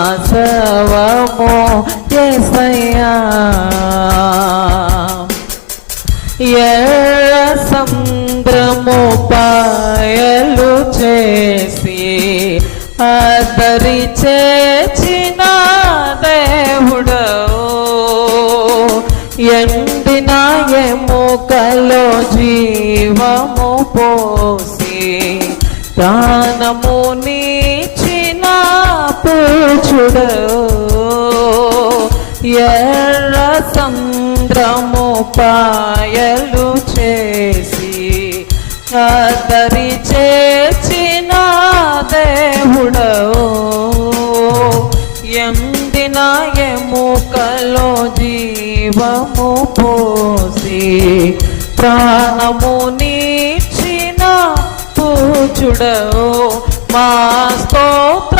ఆసవము యేసయ్యా ఎర్ర సముద్రము పాయలు చేసి అదరి చేసిన దేవుడవు ఎండిన ఎముకలో జీవము పోసి ప్రాణము నీచిన పూచుడవు ఎర్ర సముద్రము పాయలు చేసి అదరి చేసిన దేవుడవు ఎండిన ఎముకలో జీవము పోసి ప్రాణము నీచిన పూచుడవు మా స్తోత్ర